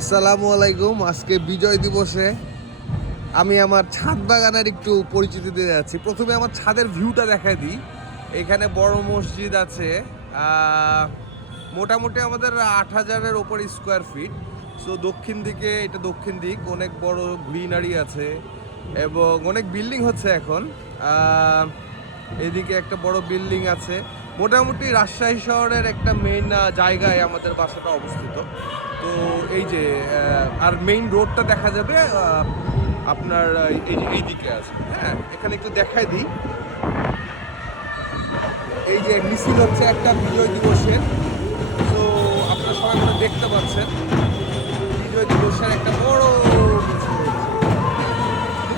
আসসালামু আলাইকুম। আজকে বিজয় দিবসে আমি আমার ছাদ বাগানের একটু পরিচিতি দিয়ে যাচ্ছি। প্রথমে আমার ছাদের ভিউটা দেখা দিই। এখানে বড় মসজিদ আছে। মোটামুটি আমাদের আট হাজারের ওপর স্কোয়ার ফিট সো দক্ষিণ দিকে, এটা দক্ষিণ দিক, অনেক বড় গ্রিনারি আছে এবং অনেক বিল্ডিং হচ্ছে এখন। এদিকে একটা বড় বিল্ডিং আছে। মোটামুটি রাজশাহী শহরের একটা মেইন জায়গায় আমাদের বাসাটা অবস্থিত। তো এই যে আর মেইন রোডটা দেখা যাবে আপনার, এই যে এই দিকে আছে। হ্যাঁ এখানে একটু দেখাই দিই। এই যে মিছিল হচ্ছে একটা বিজয় দিবসের। তো আপনারা সবাই মনে দেখতে পাচ্ছেন, বিজয় দিবসের একটা বড়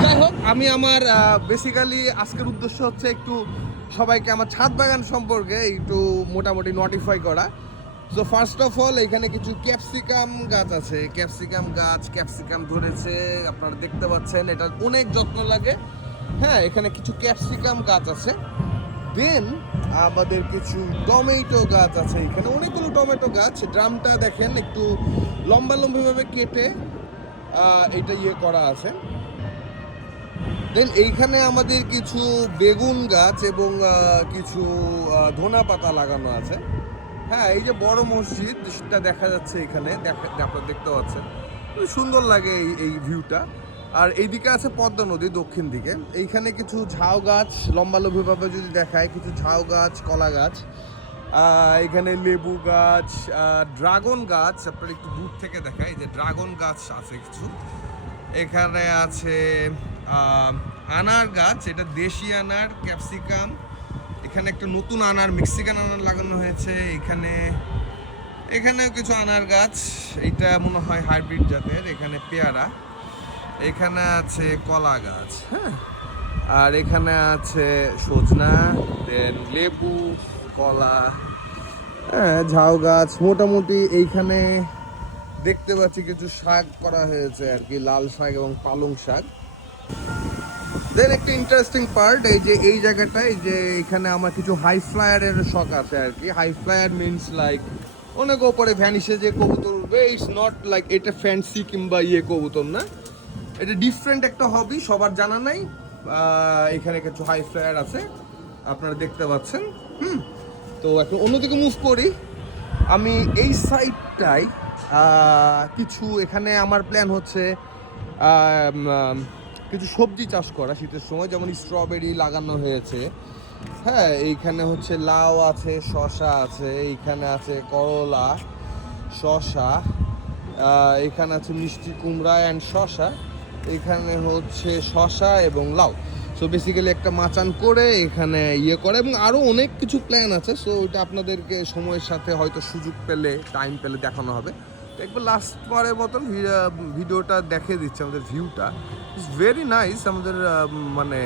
যাই হোক, আমি আমার বেসিক্যালি আজকের উদ্দেশ্য হচ্ছে একটু সবাইকে আমার ছাদ বাগান সম্পর্কে একটু মোটামুটি নোটিফাই করা। সো ফার্স্ট অফ অল এখানে কিছু ক্যাপসিকাম গাছ আছে। ক্যাপসিকাম গাছ ক্যাপসিকাম ধরেছে, আপনারা দেখতে পাচ্ছেন এটা অনেক যত্ন লাগে। হ্যাঁ এখানে কিছু ক্যাপসিকাম গাছ আছে। দেন আমাদের কিছু টমেটো গাছ আছে এখানে। অনেকগুলো টমেটো গাছ, ড্রামটা দেখেন, একটু লম্বা লম্বিভাবে কেটে এটা ইয়ে করা আছে। দেন এইখানে আমাদের কিছু বেগুন গাছ এবং কিছু ধনা পাতা লাগানো আছে। হ্যাঁ এই যে বড় মসজিদ, সেটা দেখা যাচ্ছে এখানে আপনারা দেখতে পাচ্ছেন। সুন্দর লাগে এই এই ভিউটা। আর এইদিকে আছে পদ্মা নদী দক্ষিণ দিকে। এইখানে কিছু ঝাউ গাছ লম্বালম্বিভাবে যদি দেখায়, কিছু ঝাউ গাছ, কলা গাছ। এখানে লেবু গাছ ড্রাগন গাছ, আপনার একটু দূর থেকে দেখায় যে ড্রাগন গাছ আছে কিছু। এখানে আছে আনার গাছ, এটা দেশি আনার, ক্যাপসিকাম। এখানে একটা নতুন আনার, মেক্সিকান আনার লাগানো হয়েছে। এখানে, এখানেও কিছু আনার গাছ। এটা মনে হয় হাইব্রিড জাতের, এখানে পেয়ারা। এখানে আছে কলা গাছ হ্যাঁ। আর এখানে আছে সজনা দেন লেবু, কলা হ্যাঁ ঝাউ গাছ। মোটামুটি এইখানে দেখতে পাচ্ছি কিছু শাক করা হয়েছে আর কি, লাল শাক এবং পালং শাক। দেন একটা ইন্টারেস্টিং পার্ট এই যে, এই জায়গাটায় যে এখানে আমার কিছু হাই ফ্লায়ারের শখ আছে আর কি। হাই ফ্লায়ার মিনস লাইক অনেক ওপরে ভ্যানিসে যে কবুতর উঠবে ইটস নট লাইক এটা ফ্যান্সি কিংবা ইয়ে কবুতর না। এটা ডিফারেন্ট একটা হবি সবার জানা নাই। এখানে কিছু হাই ফ্লায়ার আছে, আপনারা দেখতে পাচ্ছেন। হুম, তো এখন অন্যদিকে মুভ করি। আমি এই সাইডটায় কিছু এখানে আমার প্ল্যান হচ্ছে কিছু সবজি চাষ করা শীতের সময়, যেমন স্ট্রবেরি লাগানো হয়েছে। হ্যাঁ এইখানে হচ্ছে লাউ আছে শশা আছে, এইখানে আছে করলা শশা এখানে আছে মিষ্টি কুমড়া অ্যান্ড শশা এখানে হচ্ছে শশা এবং লাউ। সো বেসিক্যালি একটা মাচান করে এখানে ইয়ে করে এবং আরও অনেক কিছু প্ল্যান আছে। সো ওইটা আপনাদেরকে সময়ের সাথে হয়তো সুযোগ পেলে টাইম পেলে দেখানো হবে। একবার লাস্ট বারের মতন ভিডিওটা দেখে দিচ্ছে আমাদের ভিউটা ইটস ভেরি নাইস আমাদের মানে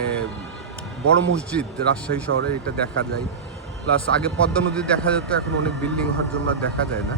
বড় মসজিদ রাজশাহী শহরে এটা দেখা যায়। প্লাস আগে পদ্মা নদী দেখা যেত, এখন অনেক বিল্ডিং হওয়ার জন্য দেখা যায় না।